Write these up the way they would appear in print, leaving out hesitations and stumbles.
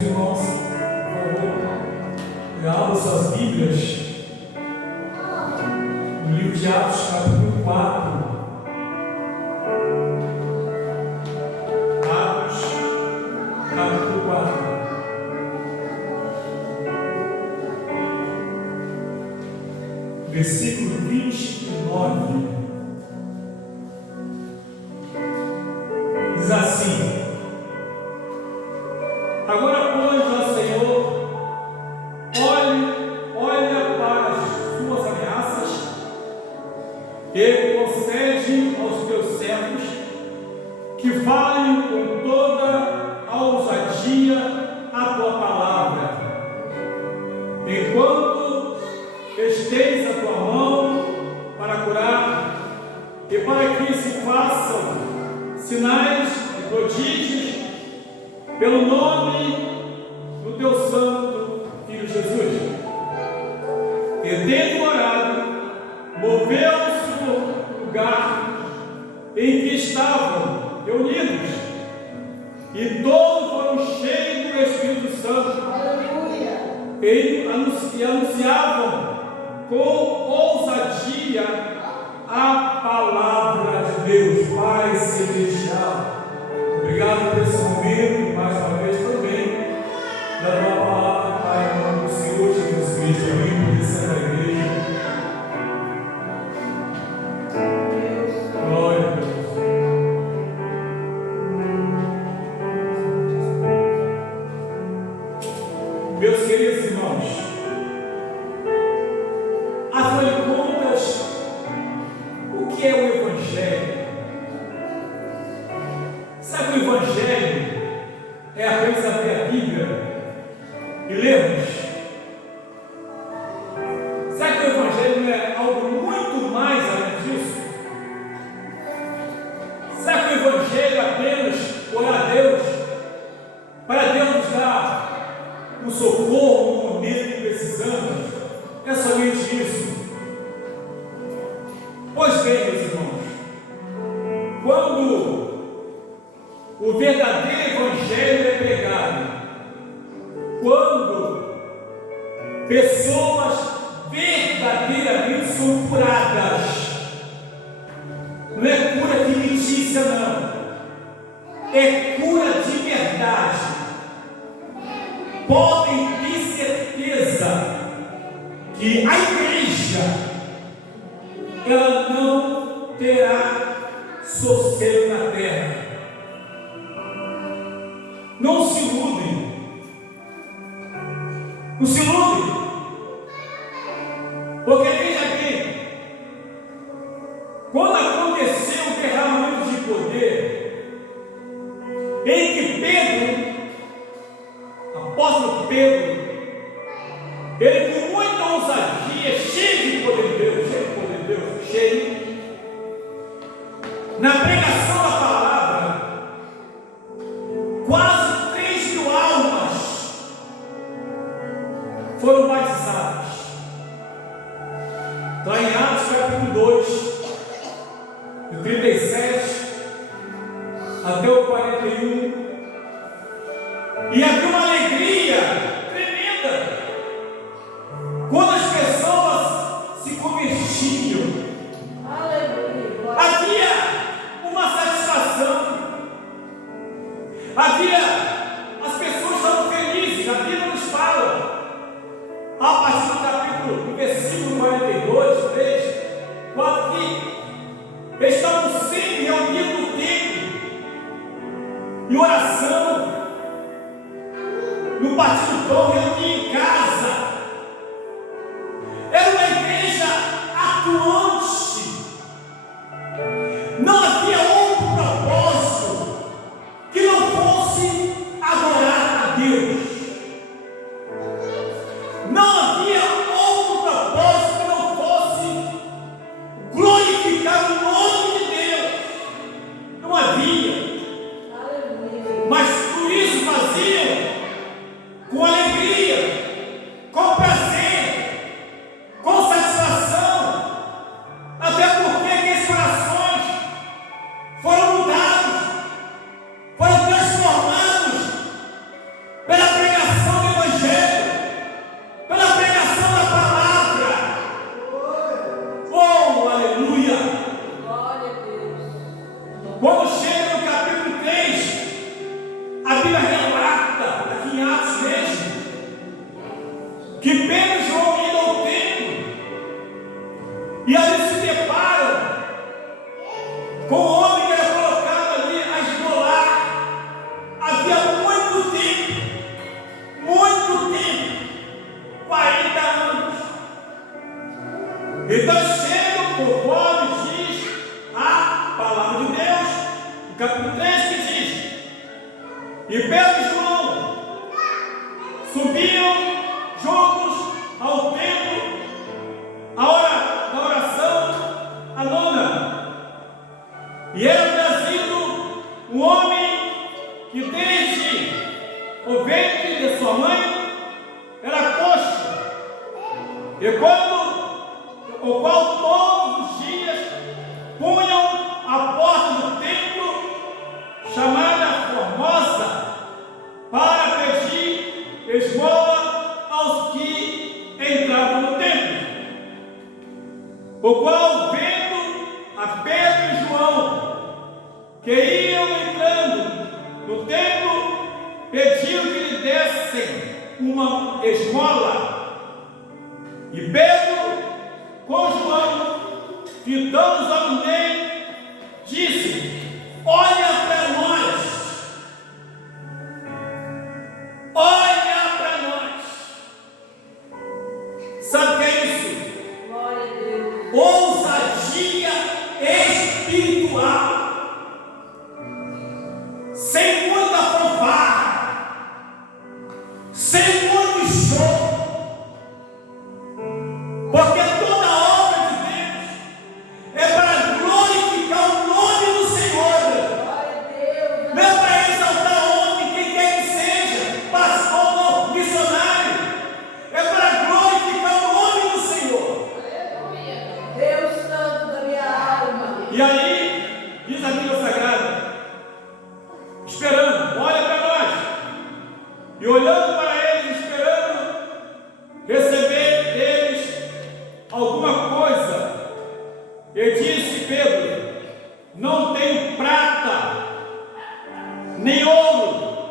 Irmãos, por favor, abram suas Bíblias no livro de Atos, capítulo 4. Atos, capítulo 4. Versículo 29. Diz assim: agora, pois, ó Senhor, olha para as suas ameaças e concede aos teus servos que falem com toda a ousadia a tua palavra, enquanto esteis a tua mão para curar, e para que se façam sinais e prodígios pelo nome do teu santo Filho Jesus. E tendo orado, moveu-se do lugar em que estavam reunidos, e todos foram cheios do Espírito Santo. Aleluia. E anunciavam com ousadia a palavra de Deus. Pai celestial, obrigado por esse momento, mais uma vez também, da tua palavra, Pai, em nome do Senhor Jesus Cristo. Amém. Por isso é a igreja. Glória a Deus. Meus queridos irmãos, afinal de contas, o que é o Evangelho? Sabe, o Evangelho é apenas abrir a Bíblia e lermos. Sabe que o Evangelho é algo muito mais além disso? Sabe que o Evangelho é apenas orar a Deus, para Deus nos dar um socorro no momento que precisamos? É somente isso? Pois bem, meus irmãos, quando o verdadeiro Evangelho é pregado, quando pessoas verdadeiramente são curadas, não é cura fictícia, não, é cura de verdade, podem ter certeza que a igreja ela não terá sossego na terra. Não se iludem. Não se iludem. Porque veja bem, quando aconteceu o derramamento de poder, em que Pedro, apóstolo Pedro, ele com muita ousadia, cheio de poder de Deus, cheio, na pregação da palavra, quase 3.000 almas foram batizadas. Está em Atos capítulo 2, do 37 até o 41. E havia uma alegria tremenda quando as pessoas se convertiam. Havia uma satisfação. As pessoas estavam felizes. A Bíblia nos fala, a partir do capítulo, do versículo 42, 3, 4, que estavam sempre reunidos no templo, em oração, no partir do pão, reunidos em casa. Era uma igreja atuante. Não havia outro propósito que não fosse adorar a Deus. Não havia outro propósito que não fosse glorificar o nome de Deus. Não havia. Mas por isso faziam com alegria, com prazer, com satisfação, até porque aqueles corações foram mudados, foram transformados pela presença Então chegam, conforme diz a palavra de Deus, no capítulo 3, que diz: e Pedro e João subiam juntos ao templo, a hora da oração, a nona, e era trazido um homem que desde o ventre de sua mãe era coxo, e o qual todos os dias punham a porta do templo, chamada Formosa, para pedir esmola aos que entravam no templo, o qual, vendo a Pedro e João, que iam entrando no templo, pediu que lhe dessem uma esmola. E Pedro, com João, fitando-os ao meio, disse: olha para nós, olha para nós. Sabe o que é isso? Glória a Deus. Ousadia espiritual, sem muita fanfarra, sem muito show, porque toda obra de Deus é para glorificar o nome do Senhor. Glória a Deus. Não é para exaltar homem, quem quer que seja, pastor ou missionário, é para glorificar o nome do Senhor. Aleluia. Deus Santo da minha alma. E aí, diz a Bíblia Sagrada, esperando, olha para nós, e olhando para eles, esperando receber deles alguma coisa. E disse Pedro: não tenho prata, nem ouro,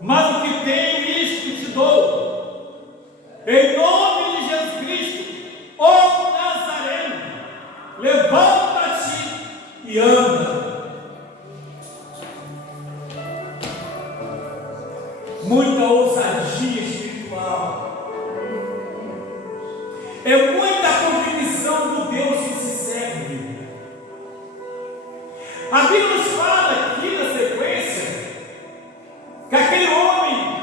mas o que tenho, isto te dou. Em nome de Jesus Cristo, ó Nazareno, levanta-te e anda. Muita ousadia espiritual, é muita convicção do Deus que se serve. A Bíblia nos fala aqui na sequência que aquele homem,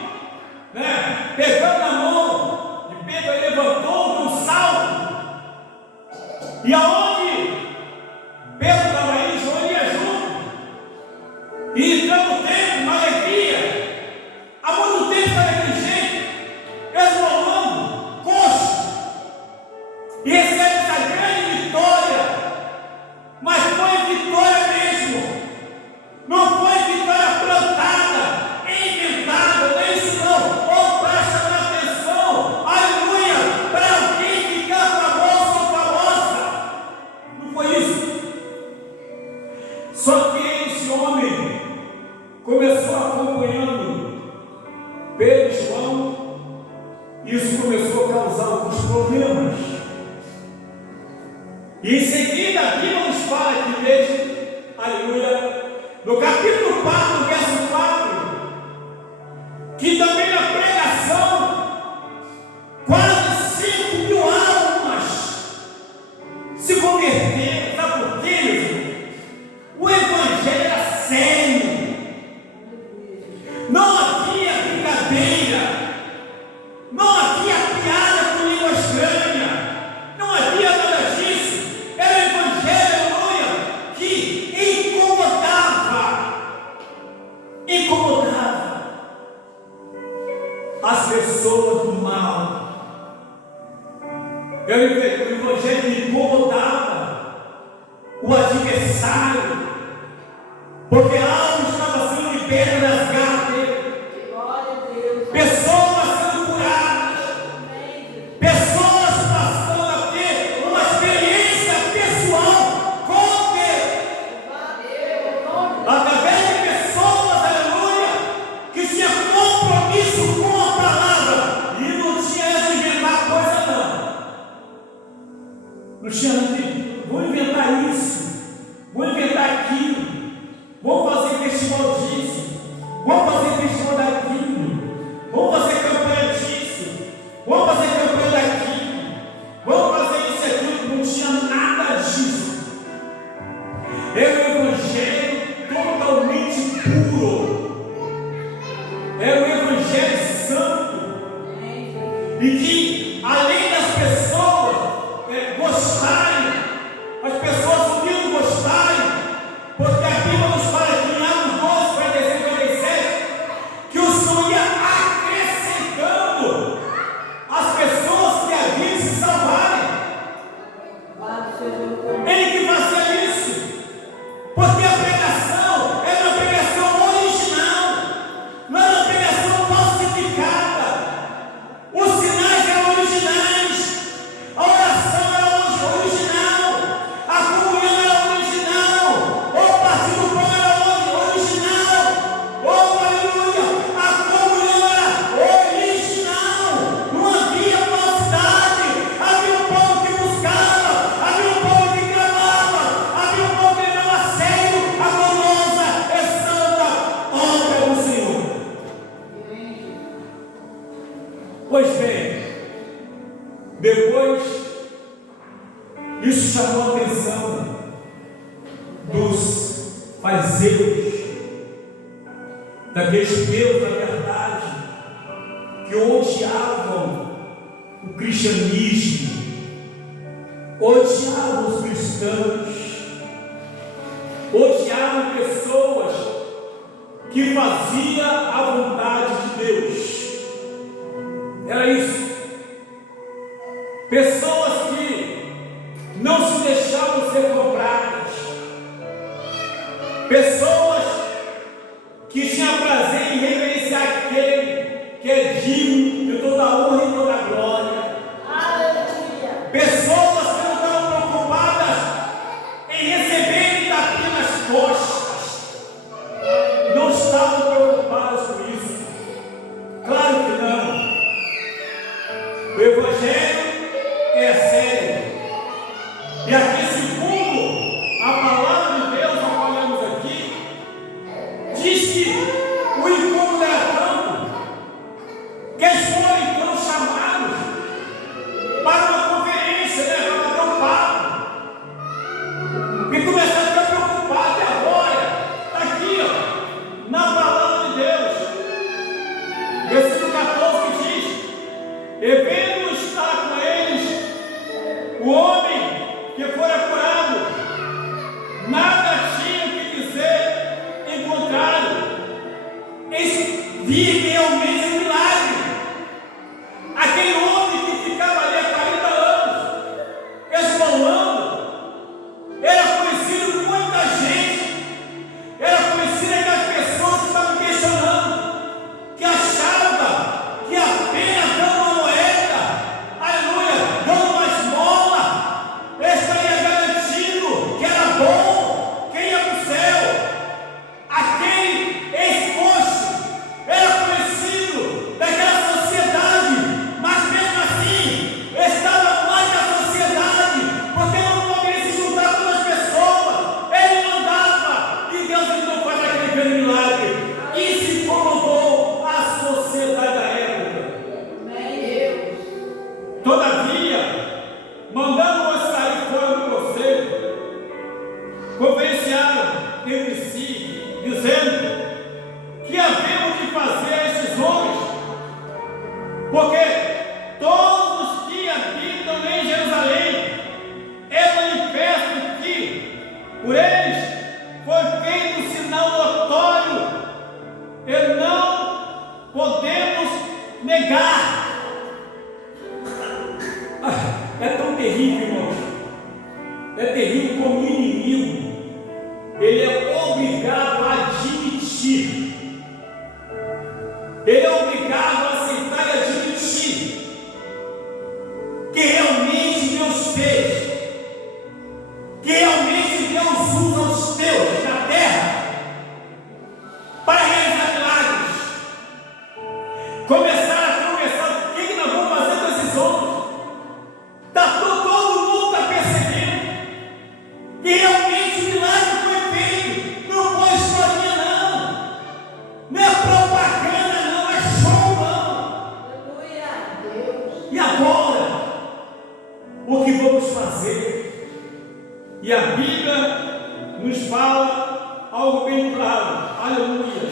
pegando na mão de Pedro, ele levantou de um salto, e aonde Pedro estava aí, João ia junto, e entrando no templo, uma alegria. Há muito tempo está daquele jeito, esmolando, coxo, e recebe essa grande vitória, mas foi vitória mesmo, não foi vitória plantada, inventada, não é isso não, ou para chamar atenção, aleluia, para alguém ficar famoso ou famosa, não foi isso. Só que esse homem começou acompanhando Pedro e João, isso começou a causar alguns problemas. E em seguida a Bíblia nos fala que veja, aleluia, no capítulo 4, verso 4, que também na pregação, quase 5.000 almas se converteram. Sabe por quê? O evangelho era sério. Não havia brincadeira, não havia piada com língua estranha, não havia nada disso. Era o evangelho, aleluia, que incomodava as pessoas do mal. Era o evangelho que incomodava o adversário, porque algo estava sendo liberto das garras dele. Glória a Deus. Pessoas sendo curadas, pessoas passando a ter uma experiência pessoal com Deus, através de pessoas, aleluia, que tinham compromisso com a palavra e não tinha de inventar coisa não tinha, vou inventar isso, vou inventar aquilo, vou fazer festival disso, vou fazer festival daquilo, vou fazer campanha disso, vou fazer campanha daquilo, vou fazer isso aqui. e que, além das pessoas gostarem, as pessoas podiam gostarem, porque a Bíblia nos fala que em Atos 12, 46, 47, que o Senhor ia acrescentando as pessoas que haviam de se salvarem. Ele que fazia isso, porque a pregação era uma pregação original, não era uma pregação falsificada. Os sinais eram originais, a oração era original, a comunhão era original, o partir do pão era original, oh aleluia, a comunhão era original, não havia falsidade, havia um povo que buscava, havia um povo que clamava, havia um povo que levava a sério a gloriosa e santa obra do Senhor. Pois bem, depois isso chamou a atenção dos fariseus, daqueles judeus da verdade, que odiavam o cristianismo, odiavam os cristãos, odiavam pessoas que faziam a vontade de Deus. Era isso. Pessoas que não se deixavam ser compradas. Pessoas que tinham prazer em reverenciar aquele que é digno de toda a honra e toda a glória. Aleluia. Pessoas que não estavam preocupadas em receber tapinha nas costas. Não estavam preocupadas com isso. Claro que não. O Evangelho é sério. E aqui, segundo a palavra de Deus, nós olhamos aqui, diz que o incômodo era tanto que eles foram então chamados para uma conferência, para bater um papo. E começaram a ficar preocupados. E agora, está aqui, ó, na palavra de Deus, versículo 14 que diz: e vendo estar com eles o homem que fora curado, nada tinha que dizer em contrário. Eles viam realmente um milagre. Aquele homem que ficava ali há 40 anos, esfolando, era conhecido por muita gente, era conhecido aquelas pessoas que estavam questionando, que achavam que apenas dando uma moeda, aleluia, dando uma esmola, estaria garantido que era bom, que ia para o céu. Aquele ex-coxo era conhecido daquela sociedade, mas mesmo assim estava mais da sociedade, porque não poderia se juntar com as pessoas. Ele mandava e Deus então faz aquele grande milagre. E se incomodou a sociedade da época. Todavia, mandando-os sair fora do conselho, conferenciaram entre si, dizendo: que havemos de fazer a estes homens? Porque todos os que habitam em Jerusalém é manifesto que por eles foi feito um sinal notório e não podemos negar. É tão terrível, irmãos. É terrível como o inimigo, ele é obrigado a admitir. Ele é obrigado a aceitar e admitir que realmente Deus fez, que realmente Deus usa os teus na terra para realizar milagres. Começar a conversar: o que nós vamos fazer com esses homens? Todo mundo está percebendo que realmente o milagre foi feito. Não foi historinha, não. Não é propaganda, não. É show, não. Aleluia, Deus. E agora? O que vamos fazer? E a Bíblia nos fala algo bem claro. Aleluia.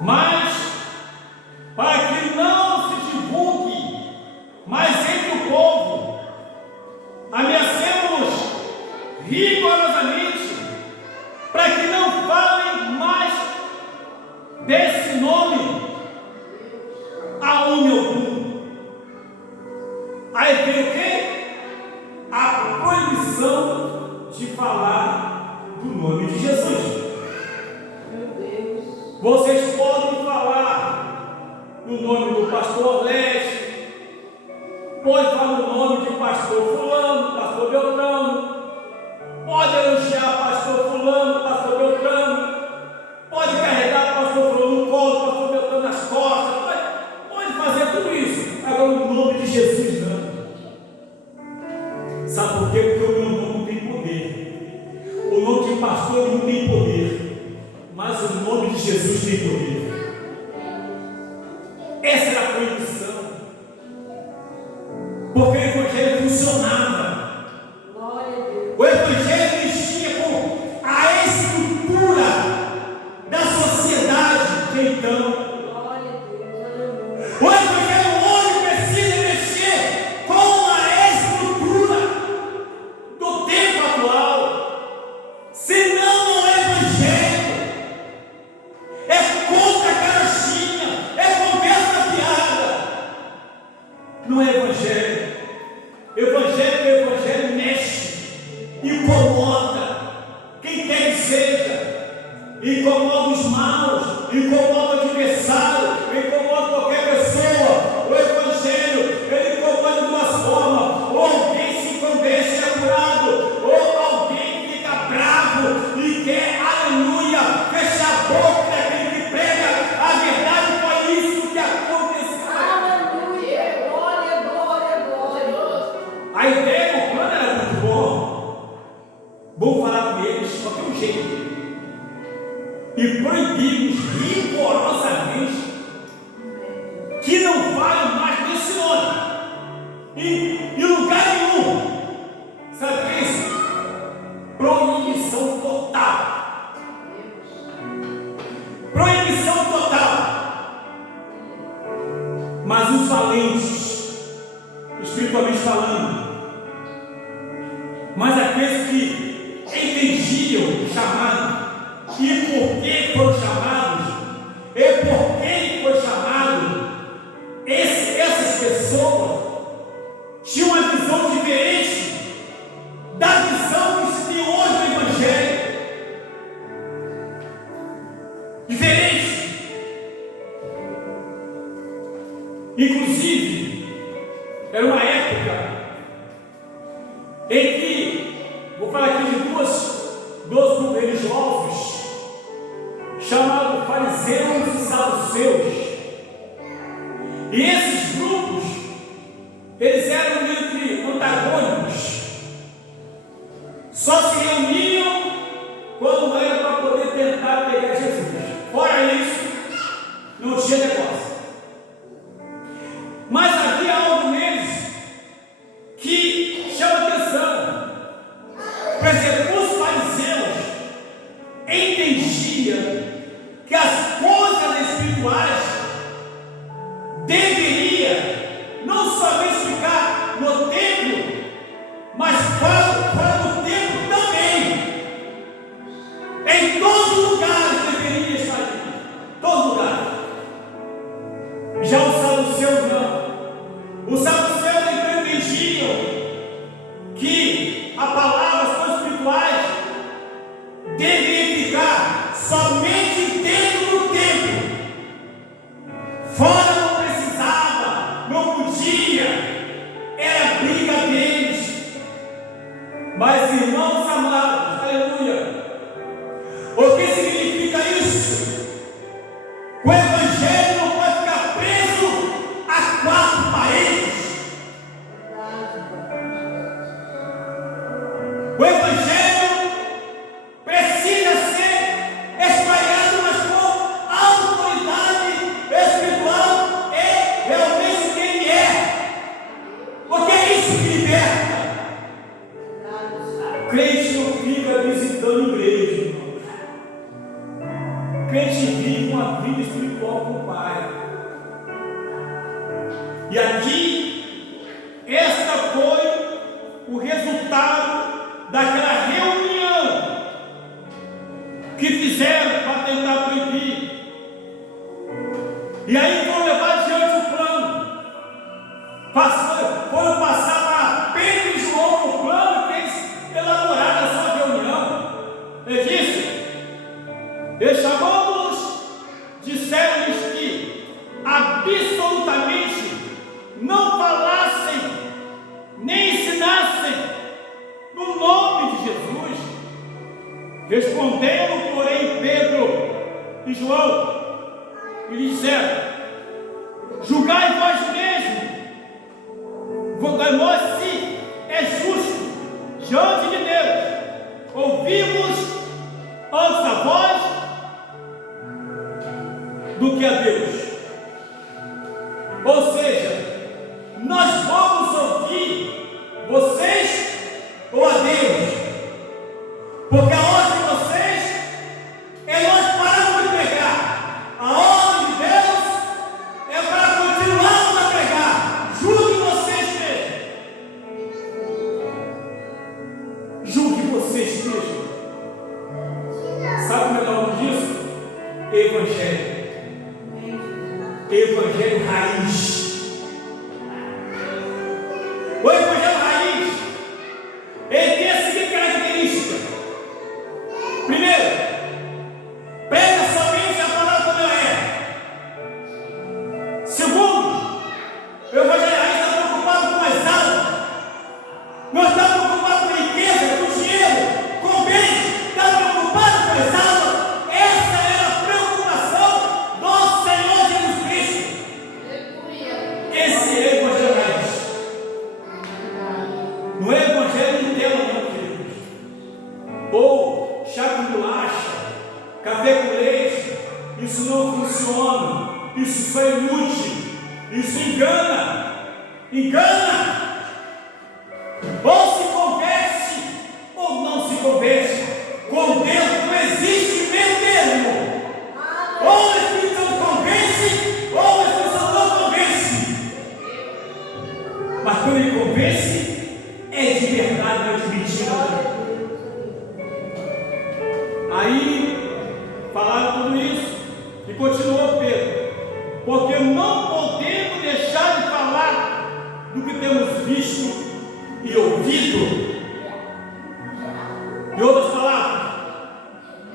Mas, para que não se Essa era a proibição. Porque o Evangelho funcionava. Glória a Deus. O Evangelho mexia com a estrutura da sociedade de então. Glória a Deus. Aleluia. O Evangelho hoje precisa mexer com a estrutura do tempo atual. Senão não é Evangelho. É conta carochinha. É conversa piada. Não é Evangelho. Evangelho mexe, incomoda quem quer que seja, incomoda os maus, incomoda o adversário, incomoda qualquer pessoa. O Evangelho, ele incomoda de duas formas: ou alguém se convence e é curado, ou alguém fica bravo e quer, aleluia, fechar a boca daquele que prega a verdade. Foi isso que aconteceu. Aleluia. Glória, glória, glória. A ideia do plano era muito bom. Bom falar com eles, só tem um jeito. E proibimos rigorosamente que não vale mais nesse nome. Em lugar nenhum. Sabe o que é isso? Proibição total. Proibição total. Mas os valentes, espiritualmente falando, mas aqueles que entendiam o chamado e por que foram chamados, e por quem foi chamado, essas pessoas tinham uma visão diferente da visão que se tem hoje no Evangelho. Diferente. Inclusive, era uma época em que, vou falar aqui de dois grupos religiosos, chamados fariseus e saduceus. E esses grupos, eles eram entre antagônicos, só se reuniam quando era para poder tentar pegar Jesus. Fora isso, não tinha negócio. Mas havia algo neles que chama atenção. Por exemplo, os fariseus entendiam que as coisas espirituais deveriam não somente ficar no templo, mas fora do templo também. Em todos os lugares deveria estar ali. Todos os lugares. Já os saduceus não. Os saduceus entendiam que a palavra, as coisas espirituais deveria ficar somente dentro do templo. Fora não precisava, não podia, era briga deles. Mas, irmãos amados, aleluia, o que significa isso? O Evangelho não pode ficar preso a quatro paredes. O Evangelho precisa ser espalhado, mas com autoridade espiritual e realmente quem é. Porque é isso que liberta. Crente não fica visitando igreja, irmãos. Crente vive uma vida espiritual com o Pai. E aqui, esta foi o resultado daquela reunião que fizeram para tentar proibir. E aí foram levar adiante o plano. Foram passar para Pedro e João o plano que eles elaboraram na sua reunião. Ele disse: eles chamamos, disseram-lhes que absolutamente não falassem nem ensinassem no nome de Jesus. Responderam, porém, Pedro e João e lhe disseram: julgai vós mesmos, nós se é justo diante de Deus ouvimos antes a voz do que a Deus. Evangelho raiz. O Evangelho raiz, ele tem a seguinte característica. Primeiro, prega somente a palavra como ela é. Segundo, o Evangelho raiz está preocupado com as almas. Não está preocupado com a riqueza, com o dinheiro, com o bem. Está preocupado com as almas. Essa é a preocupação do Senhor Jesus Cristo. Esse é o Evangelho raiz. Não é Evangelho Nutella, não, queridos. Ou chá com bolacha, café com leite. Isso não funciona. Isso foi inútil. Isso engana. Engana. Ou se converte, ou não se converte. Com Deus não existe meio termo. Ou o Espírito Santo convence, ou o Espírito Santo não convence. Mas quando ele convence, é de verdade, não é de mentira. Aí falaram tudo isso e continuou Pedro, porque não podemos deixar de falar do que temos visto e ouvido. Em outras palavras,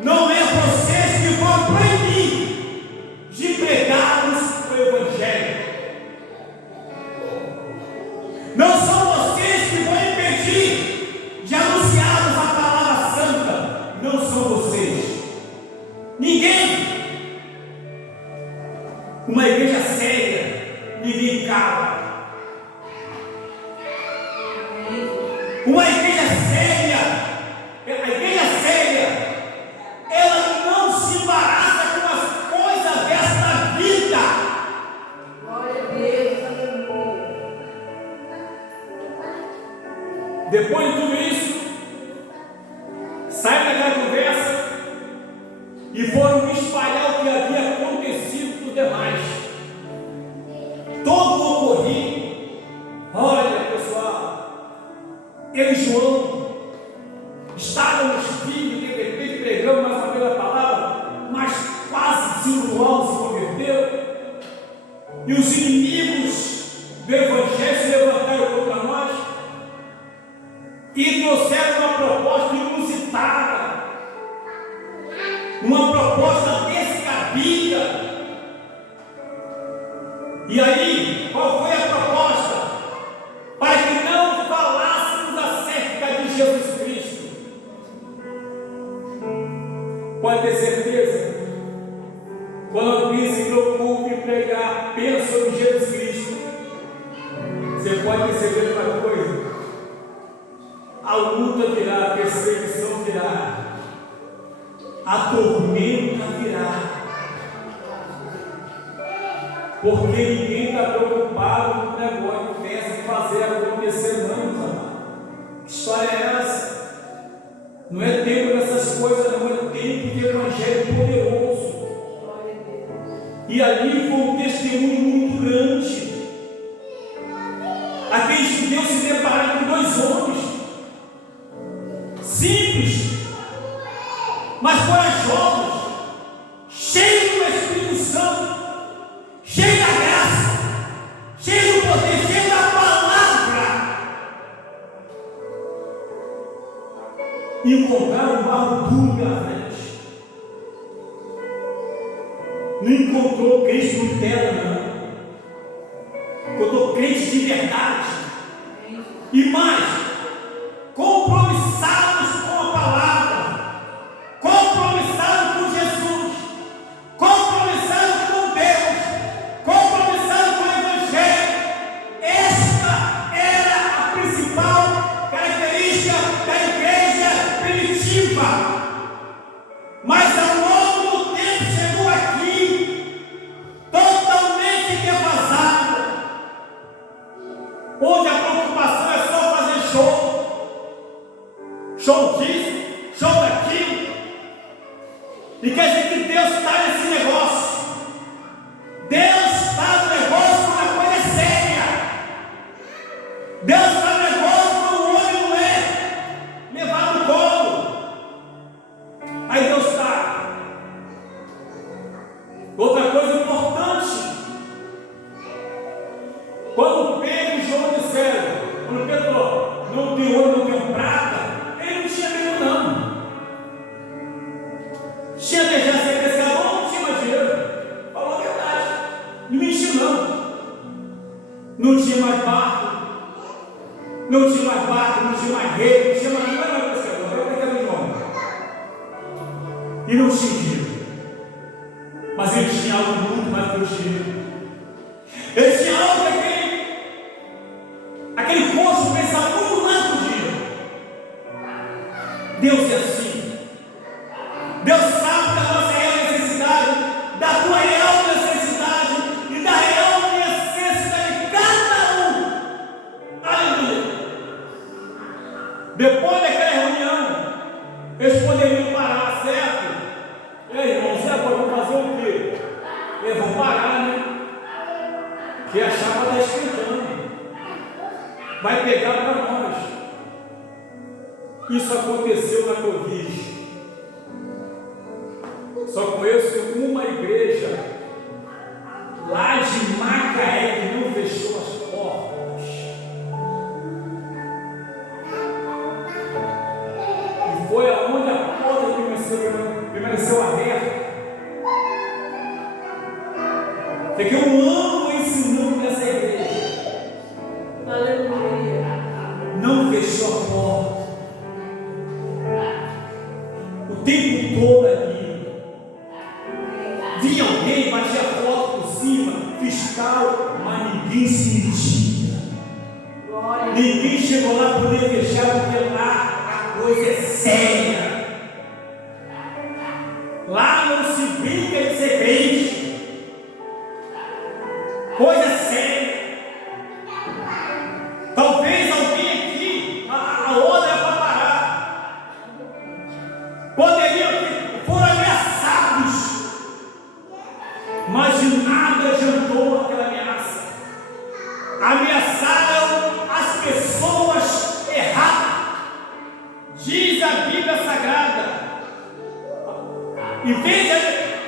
não é vocês que vão proibir de pregarmos o Evangelho. Não são vocês que vão impedir de anunciarmos a palavra santa. Não são vocês. Ninguém. Uma igreja séria, ninguém cala. Uma igreja séria, a igreja séria, ela não se embaraça com as coisas desta vida. Glória a Deus, aleluia. Depois de tudo isso, saíram daquela conversa e foram espalhar o que havia acontecido para os demais. Todo o ocorrido. Olha, pessoal, eu e João estávamos filhos, de repente pregamos mais uma vez a palavra, mas quase 5 anos se converteram. E os inimigos do Evangelho se levantaram contra nós e trouxeram uma proposta inusitada, uma proposta descabida. E aí, qual foi a proposta? Para que não falássemos acerca de Jesus Cristo. Pode ter certeza, quando alguém se preocupa em pregar apenas sobre Jesus Cristo, você pode perceber uma coisa: a luta virá, a perseguição virá, a tormenta virá, porque ninguém está preocupado com o negócio de festa, de fazer acontecer, não, meus amados. Que história é essa? Não é tempo dessas coisas, não, é tempo de Evangelho poderoso. E ali foi um testemunho muito grande. Aqueles judeus se depararam com 2 homens simples, mas corajosos, cheios do Espírito Santo, cheios da graça, cheios do poder, cheios da palavra. E encontraram um barro duro pela frente. Não encontrou crente Nutella, não. Encontrou crente de verdade. E mais, compromissados com a palavra, compromissados com Jesus, compromissados com Deus, compromissados com o Evangelho. Esta era a principal característica da igreja primitiva. Mas ao longo do tempo chegou aqui totalmente defasado, onde a preocupação é só fazer Não mentiu, não. Não tinha mais barco. Não tinha mais barco, não tinha mais rei, não tinha mais nada, não era pescador, era pescador de homem. E não tinha dinheiro. Mas ele tinha algo muito mais do que o dinheiro. Ele tinha algo aquele poço pensava muito mais do que o dinheiro. Deus é assim. Deus sabe da nossa real necessidade, da tua real necessidade e da real necessidade de cada um. Aleluia. Depois daquela reunião, eles poderiam parar, certo? E aí, irmão, agora vão fazer o quê? Eles vão parar, né? Que a chapa está esquentando. Vai pegar para nós. Isso aconteceu na Covid. Só conheço uma igreja lá de Macaé que não fechou as portas. E foi aonde a porta permaneceu aberta. Fiquei um ano ensinando nessa igreja. Aleluia. Não fechou a porta. O tempo todo ali. Vinha alguém, batia a foto por cima, fiscal, mas ninguém se metia. Ninguém chegou lá para poder fechar, porque lá a coisa é séria. Lá não se brinca de ser crente. Coisa séria. Talvez alguém aqui, a hora é para parar. Foram ameaçados. Mas de nada adiantou aquela ameaça. Ameaçaram as pessoas erradas. Diz a Bíblia Sagrada. Em vez de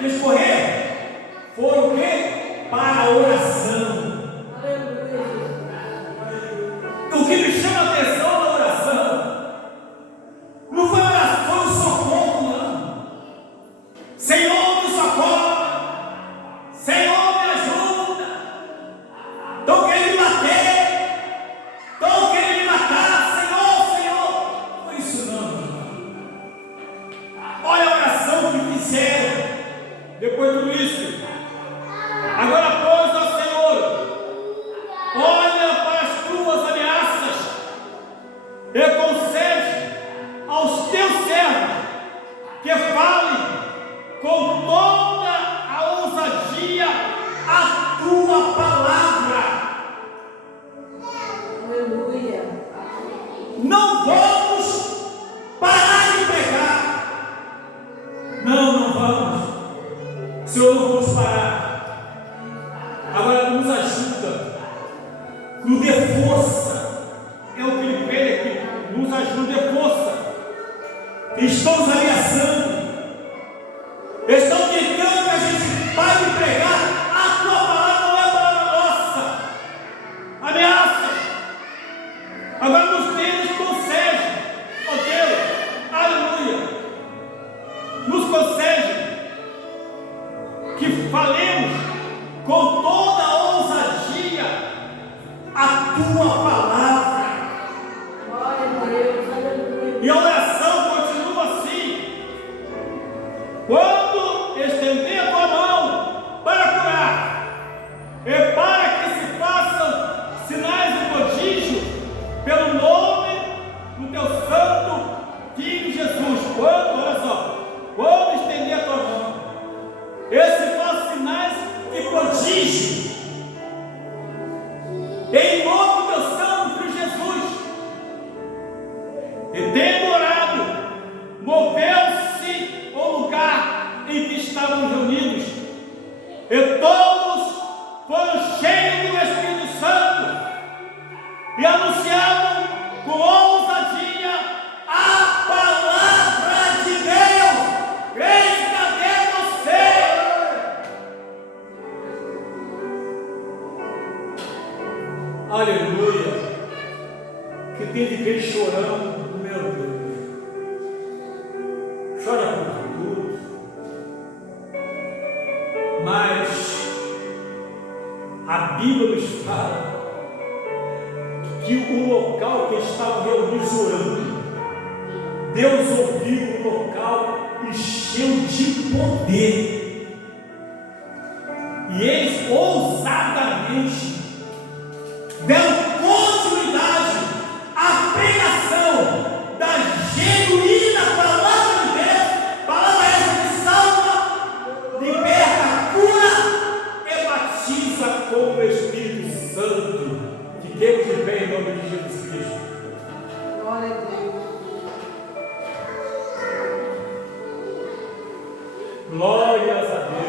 eles correr, foram o quê? Para a oração. O que me chama a atenção na oração não foi oração, foi o socorro, não. Senhor, me socorre. Senhor, me ajuda. Estão querendo me bater. Estão querendo me matar. Senhor, Senhor. Não foi isso não, irmão. Olha a oração que fizeram depois de tudo isso. Agora, pois, ó Senhor, olha para as tuas ameaças e concede aos teus servos que falem com toda a ousadia a tua palavra. Aleluia. Não vamos parar de pregar. Não vamos. Senhor, não vamos parar. Agora nos ajuda, nos dê força. É o que ele pede aqui. Nos ajuda, dê força. Estão nos ameaçando. Estão tentando que a gente pare de pregar. A tua palavra não é palavra nossa. Ameaça. Agora nos concede, ó Deus, aleluia. Nos concede que falemos com toda a ousadia a tua palavra. Glória a Deus. Aleluia. E a oração continua assim. Quando estender a tua mão para curar, e para que se façam sinais de prodígio pelo nome do teu santo Filho Jesus. Quando, olha só, quando estender a tua mão, esse faz sinais de prodígio em nome do teu santo Filho Jesus. E tendo orado, moveu-se o lugar em que estavam reunidos, e todos foram cheios do Espírito Santo e anunciavam com ousadia a palavra de Deus. Crente, cadê você? Aleluia. Que tem de ver chorando, meu Deus. Chora por tudo. Mas A Bíblia nos fala que o local que estavam reunidos orando, Deus ouviu o local e encheu de poder. E eles ousadamente deram continuidade à pregação da genuína palavra de Deus, palavra essa que salva, liberta, cura e batiza com o Espírito Santo. Fiquemos de pé em nome de Jesus Cristo. Glória a Deus. Glórias a Deus.